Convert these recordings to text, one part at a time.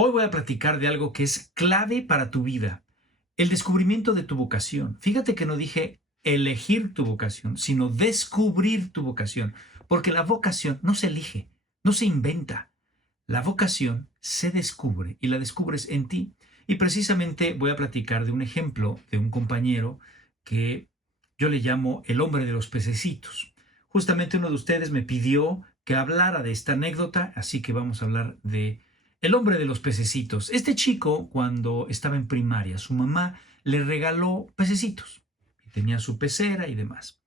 Hoy voy a platicar de algo que es clave para tu vida, el descubrimiento de tu vocación. Fíjate que no dije elegir tu vocación, sino descubrir tu vocación, porque la vocación no se elige, no se inventa. La vocación se descubre y la descubres en ti. Y precisamente voy a platicar de un ejemplo de un compañero que yo le llamo el hombre de los pececitos. Justamente uno de ustedes me pidió que hablara de esta anécdota, así que vamos a hablar de el hombre de los pececitos. Este chico, cuando estaba en primaria, su mamá le regaló pececitos. Tenía su pecera y demás,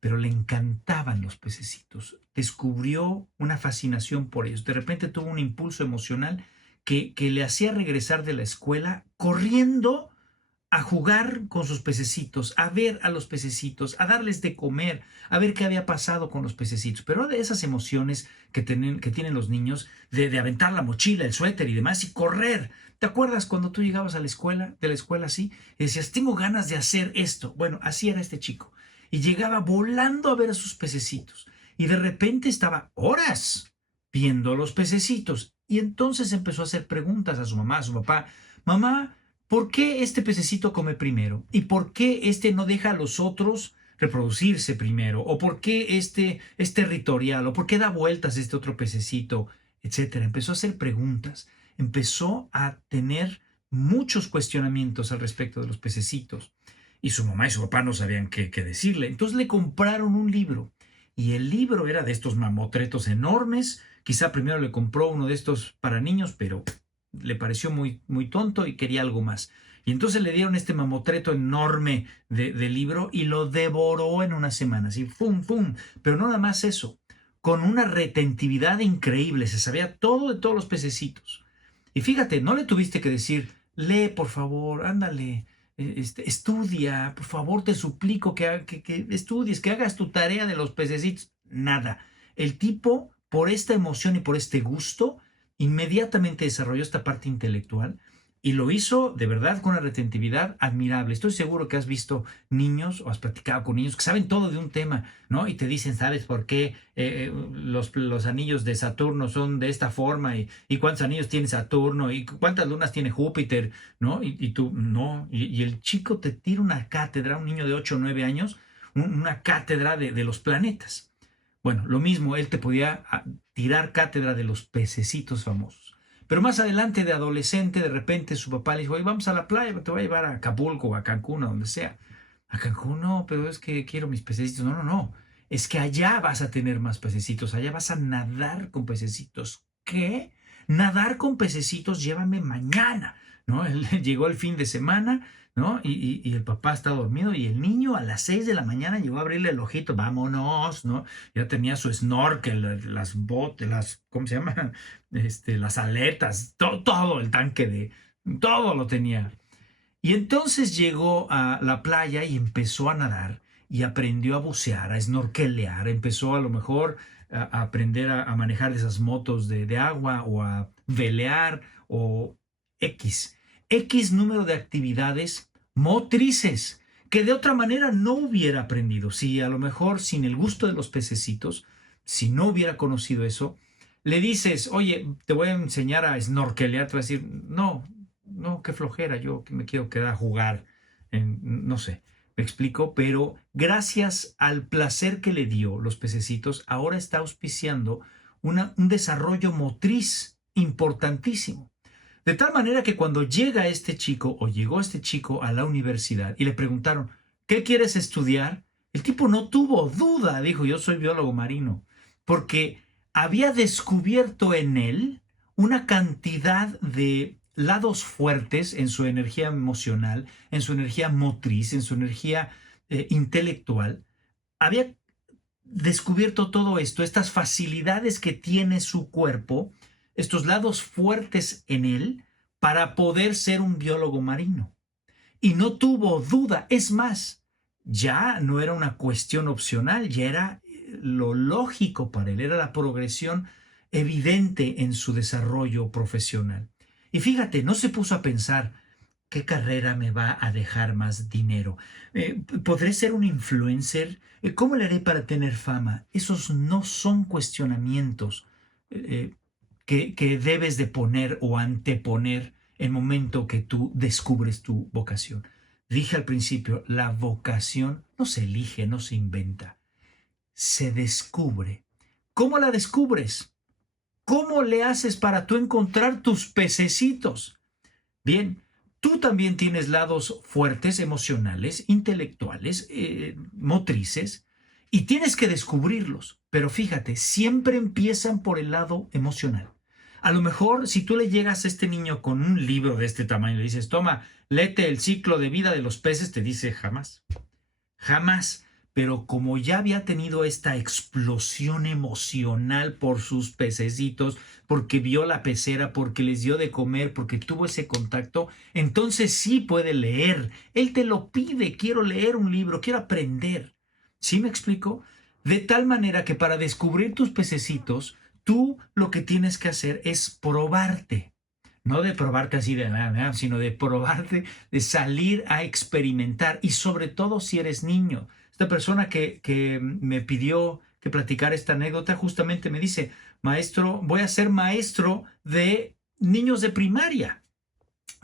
pero le encantaban los pececitos. Descubrió una fascinación por ellos. De repente tuvo un impulso emocional que le hacía regresar de la escuela corriendo a jugar con sus pececitos, a ver a los pececitos, a darles de comer, a ver qué había pasado con los pececitos. Pero de esas emociones que tienen los niños, de aventar la mochila, el suéter y demás, y correr. ¿Te acuerdas cuando tú llegabas a la escuela, de la escuela así, y decías, tengo ganas de hacer esto? Bueno, así era este chico. Y llegaba volando a ver a sus pececitos. Y de repente estaba horas viendo los pececitos. Y entonces empezó a hacer preguntas a su mamá, a su papá. Mamá, ¿por qué este pececito come primero? ¿Y por qué este no deja a los otros reproducirse primero? ¿O por qué este es territorial? ¿O por qué da vueltas este otro pececito? Etcétera. Empezó a hacer preguntas. Empezó a tener muchos cuestionamientos al respecto de los pececitos. Y su mamá y su papá no sabían qué decirle. Entonces le compraron un libro. Y el libro era de estos mamotretos enormes. Quizá primero le compró uno de estos para niños, pero le pareció muy tonto y quería algo más. Y entonces le dieron este mamotreto enorme de libro y lo devoró en una semana, así, ¡pum, pum! Pero no nada más eso, con una retentividad increíble, se sabía todo de todos los pececitos. Y fíjate, no le tuviste que decir, lee, por favor, ándale, estudia, por favor, te suplico que estudies, que hagas tu tarea de los pececitos. Nada. El tipo, por esta emoción y por este gusto, inmediatamente desarrolló esta parte intelectual y lo hizo de verdad con una retentividad admirable. Estoy seguro que has visto niños o has platicado con niños que saben todo de un tema, ¿no? Y te dicen, ¿sabes por qué los anillos de Saturno son de esta forma? Y cuántos anillos tiene Saturno? ¿Y cuántas lunas tiene Júpiter? ¿No? Y tú, no. Y el chico te tira una cátedra, un niño de 8 o 9 años, una cátedra de los planetas. Bueno, lo mismo, él te podía tirar cátedra de los pececitos famosos. Pero más adelante, de adolescente, de repente su papá le dijo, oye, vamos a la playa, te voy a llevar a Acapulco, a Cancún, a donde sea. A Cancún no, pero es que quiero mis pececitos. No, no, no. Es que allá vas a tener más pececitos, allá vas a nadar con pececitos. ¿Qué? Nadar con pececitos, llévame mañana. ¿No? Él llegó el fin de semana, ¿no? Y el papá está dormido y el niño a las 6 de la mañana llegó a abrirle el ojito, vámonos, ¿no? Ya tenía su snorkel, las botas, ¿cómo se llama? Las aletas, todo el tanque todo lo tenía. Y entonces llegó a la playa y empezó a nadar y aprendió a bucear, a snorkelear, empezó a lo mejor a aprender a manejar esas motos de agua o a velear o X. X número de actividades motrices que de otra manera no hubiera aprendido. Si a lo mejor sin el gusto de los pececitos, si no hubiera conocido eso, le dices, oye, te voy a enseñar a snorkelear, te va a decir, no, no, qué flojera, yo me quiero quedar a jugar, no sé, me explico, pero gracias al placer que le dio los pececitos, ahora está auspiciando un desarrollo motriz importantísimo. De tal manera que cuando llega este chico o llegó este chico a la universidad y le preguntaron, ¿qué quieres estudiar? El tipo no tuvo duda, dijo, yo soy biólogo marino, porque había descubierto en él una cantidad de lados fuertes en su energía emocional, en su energía motriz, en su energía intelectual. Había descubierto todo esto, estas facilidades que tiene su cuerpo, estos lados fuertes en él, para poder ser un biólogo marino. Y no tuvo duda, es más, ya no era una cuestión opcional, ya era lo lógico para él, era la progresión evidente en su desarrollo profesional. Y fíjate, no se puso a pensar, ¿qué carrera me va a dejar más dinero? ¿Podré ser un influencer? ¿Cómo le haré para tener fama? Esos no son cuestionamientos que debes de poner o anteponer el momento que tú descubres tu vocación. Dije al principio, la vocación no se elige, no se inventa, se descubre. ¿Cómo la descubres? ¿Cómo le haces para tú encontrar tus pececitos? Bien, tú también tienes lados fuertes, emocionales, intelectuales, motrices, y tienes que descubrirlos. Pero fíjate, siempre empiezan por el lado emocional. A lo mejor si tú le llegas a este niño con un libro de este tamaño y le dices, toma, léete el ciclo de vida de los peces, te dice jamás. Jamás. Pero como ya había tenido esta explosión emocional por sus pececitos, porque vio la pecera, porque les dio de comer, porque tuvo ese contacto, entonces sí puede leer. Él te lo pide, quiero leer un libro, quiero aprender. ¿Sí me explico? De tal manera que para descubrir tus pececitos, tú lo que tienes que hacer es probarte. No de probarte así de nada, sino de probarte, de salir a experimentar. Y sobre todo si eres niño. Esta persona que me pidió que platicara esta anécdota justamente me dice, maestro, voy a ser maestro de niños de primaria.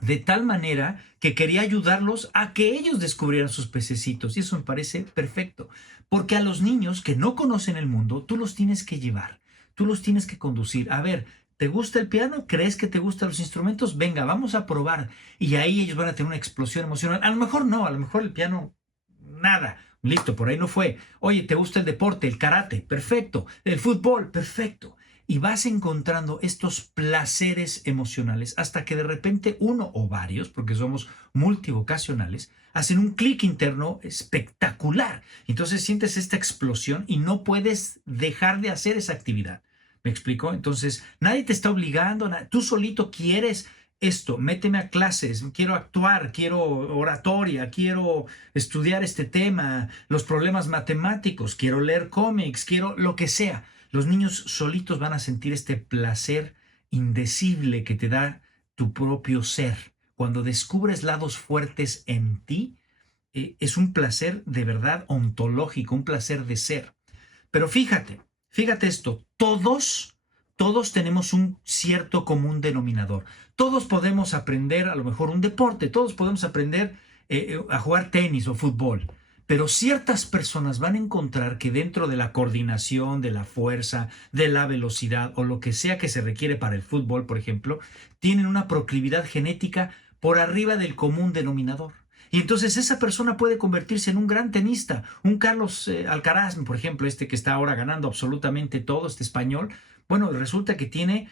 De tal manera que quería ayudarlos a que ellos descubrieran sus pececitos. Y eso me parece perfecto. Porque a los niños que no conocen el mundo, tú los tienes que llevar. Tú los tienes que conducir. A ver, ¿te gusta el piano? ¿Crees que te gustan los instrumentos? Venga, vamos a probar. Y ahí ellos van a tener una explosión emocional. A lo mejor no, a lo mejor el piano, nada. Listo, por ahí no fue. Oye, ¿te gusta el deporte? El karate, perfecto. El fútbol, perfecto. Y vas encontrando estos placeres emocionales hasta que de repente uno o varios, porque somos multivocacionales, hacen un clic interno espectacular. Entonces sientes esta explosión y no puedes dejar de hacer esa actividad. ¿Me explico? Entonces nadie te está obligando, tú solito quieres esto, méteme a clases, quiero actuar, quiero oratoria, quiero estudiar este tema, los problemas matemáticos, quiero leer cómics, quiero lo que sea. Los niños solitos van a sentir este placer indecible que te da tu propio ser. Cuando descubres lados fuertes en ti, es un placer de verdad ontológico, un placer de ser. Pero fíjate esto, todos tenemos un cierto común denominador. Todos podemos aprender a lo mejor un deporte, todos podemos aprender a jugar tenis o fútbol. Pero ciertas personas van a encontrar que dentro de la coordinación, de la fuerza, de la velocidad o lo que sea que se requiere para el fútbol, por ejemplo, tienen una proclividad genética por arriba del común denominador. Y entonces esa persona puede convertirse en un gran tenista, un Carlos Alcaraz, por ejemplo, este que está ahora ganando absolutamente todo, este español. Bueno, resulta que tiene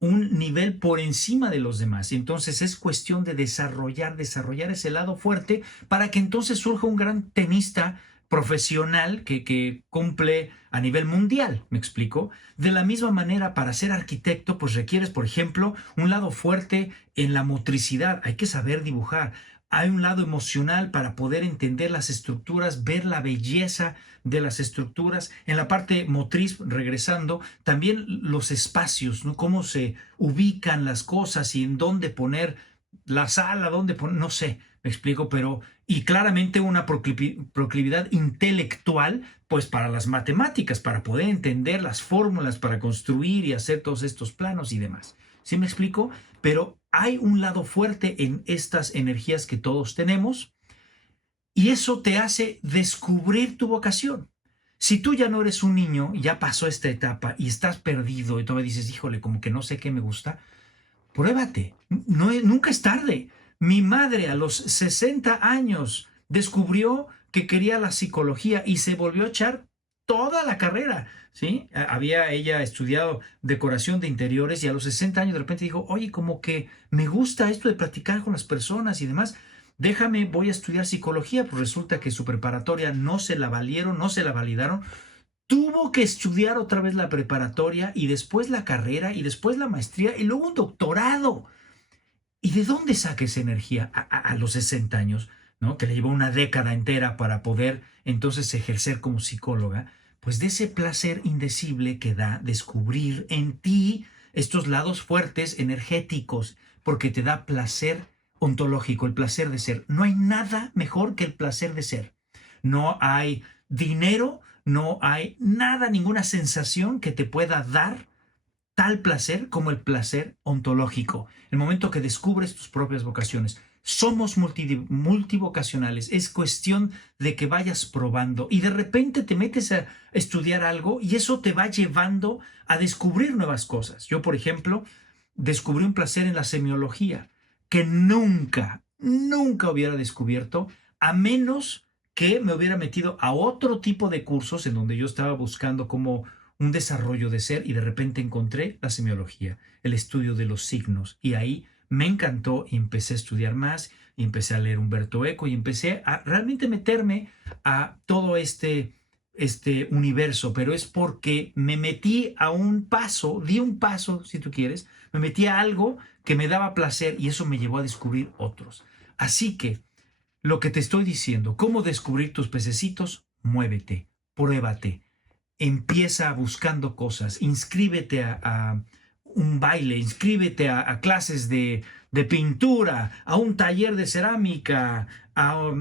un nivel por encima de los demás. Y entonces es cuestión de desarrollar ese lado fuerte para que entonces surja un gran tenista profesional que cumple a nivel mundial, ¿me explico? De la misma manera, para ser arquitecto, pues requieres, por ejemplo, un lado fuerte en la motricidad. Hay que saber dibujar. Hay un lado emocional para poder entender las estructuras, ver la belleza de las estructuras. En la parte motriz, regresando, también los espacios, ¿no? Cómo se ubican las cosas y en dónde poner la sala, dónde poner, no sé, me explico, pero y claramente una proclividad intelectual, pues para las matemáticas, para poder entender las fórmulas, para construir y hacer todos estos planos y demás. ¿Sí me explico? Pero hay un lado fuerte en estas energías que todos tenemos y eso te hace descubrir tu vocación. Si tú ya no eres un niño, ya pasó esta etapa y estás perdido y todavía dices, híjole, como que no sé qué me gusta, pruébate. No, nunca es tarde. Mi madre a los 60 años descubrió que quería la psicología y se volvió a echar toda la carrera. ¿Sí? Había ella estudiado decoración de interiores y a los 60 años de repente dijo, oye, como que me gusta esto de platicar con las personas y demás, déjame, voy a estudiar psicología, pues resulta que su preparatoria no se la valieron, no se la validaron, tuvo que estudiar otra vez la preparatoria y después la carrera y después la maestría y luego un doctorado. ¿Y de dónde saca esa energía a los 60 años, ¿no? Que le llevó una década entera para poder entonces ejercer como psicóloga? Pues de ese placer indecible que da descubrir en ti estos lados fuertes, energéticos, porque te da placer ontológico, el placer de ser. No hay nada mejor que el placer de ser. No hay dinero, no hay nada, ninguna sensación que te pueda dar tal placer como el placer ontológico, el momento que descubres tus propias vocaciones. Somos multivocacionales, es cuestión de que vayas probando y de repente te metes a estudiar algo y eso te va llevando a descubrir nuevas cosas. Yo, por ejemplo, descubrí un placer en la semiología que nunca hubiera descubierto a menos que me hubiera metido a otro tipo de cursos en donde yo estaba buscando como un desarrollo de ser y de repente encontré la semiología, el estudio de los signos y ahí me encantó y empecé a estudiar más y empecé a leer Humberto Eco y empecé a realmente meterme a todo este universo, pero es porque me metí a un paso, di un paso, si tú quieres, me metí a algo que me daba placer y eso me llevó a descubrir otros. Así que lo que te estoy diciendo, cómo descubrir tus pececitos, muévete, pruébate, empieza buscando cosas, inscríbete a un baile, inscríbete a clases de pintura, a un taller de cerámica, a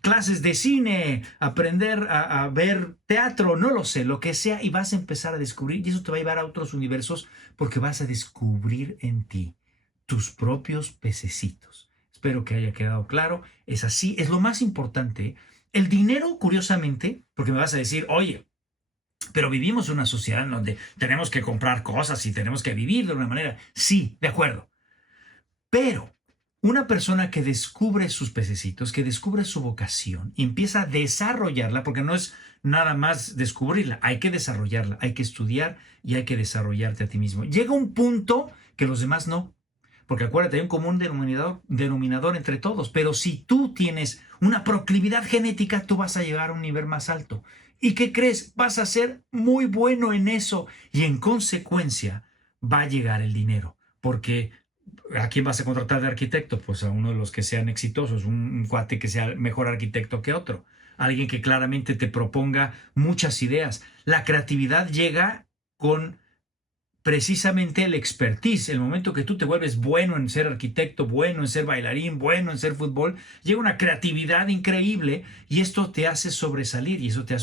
clases de cine, aprender a ver teatro, no lo sé, lo que sea, y vas a empezar a descubrir, y eso te va a llevar a otros universos porque vas a descubrir en ti tus propios pececitos. Espero que haya quedado claro. Es así, es lo más importante. El dinero, curiosamente, porque me vas a decir, oye, pero vivimos en una sociedad en donde tenemos que comprar cosas y tenemos que vivir de una manera. Sí, de acuerdo. Pero una persona que descubre sus pececitos, que descubre su vocación y empieza a desarrollarla, porque no es nada más descubrirla, hay que desarrollarla, hay que estudiar y hay que desarrollarte a ti mismo. Llega un punto que los demás no. Porque acuérdate, hay un común denominador entre todos. Pero si tú tienes una proclividad genética, tú vas a llegar a un nivel más alto. ¿Y qué crees? Vas a ser muy bueno en eso. Y en consecuencia va a llegar el dinero. Porque ¿a quién vas a contratar de arquitecto? Pues a uno de los que sean exitosos, un cuate que sea mejor arquitecto que otro. Alguien que claramente te proponga muchas ideas. La creatividad llega con precisamente el expertise, el momento que tú te vuelves bueno en ser arquitecto, bueno en ser bailarín, bueno en ser fútbol, llega una creatividad increíble y esto te hace sobresalir y eso te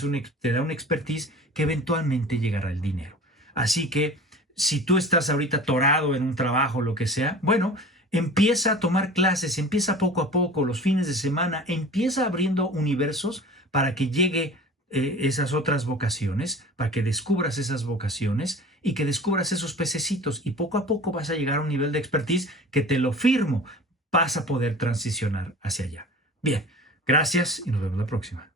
da un expertise que eventualmente llegará el dinero. Así que si tú estás ahorita atorado en un trabajo, lo que sea, bueno, empieza a tomar clases, empieza poco a poco, los fines de semana, empieza abriendo universos para que llegue esas otras vocaciones, para que descubras esas vocaciones y que descubras esos pececitos y poco a poco vas a llegar a un nivel de expertise que te lo firmo, vas a poder transicionar hacia allá. Bien, gracias y nos vemos la próxima.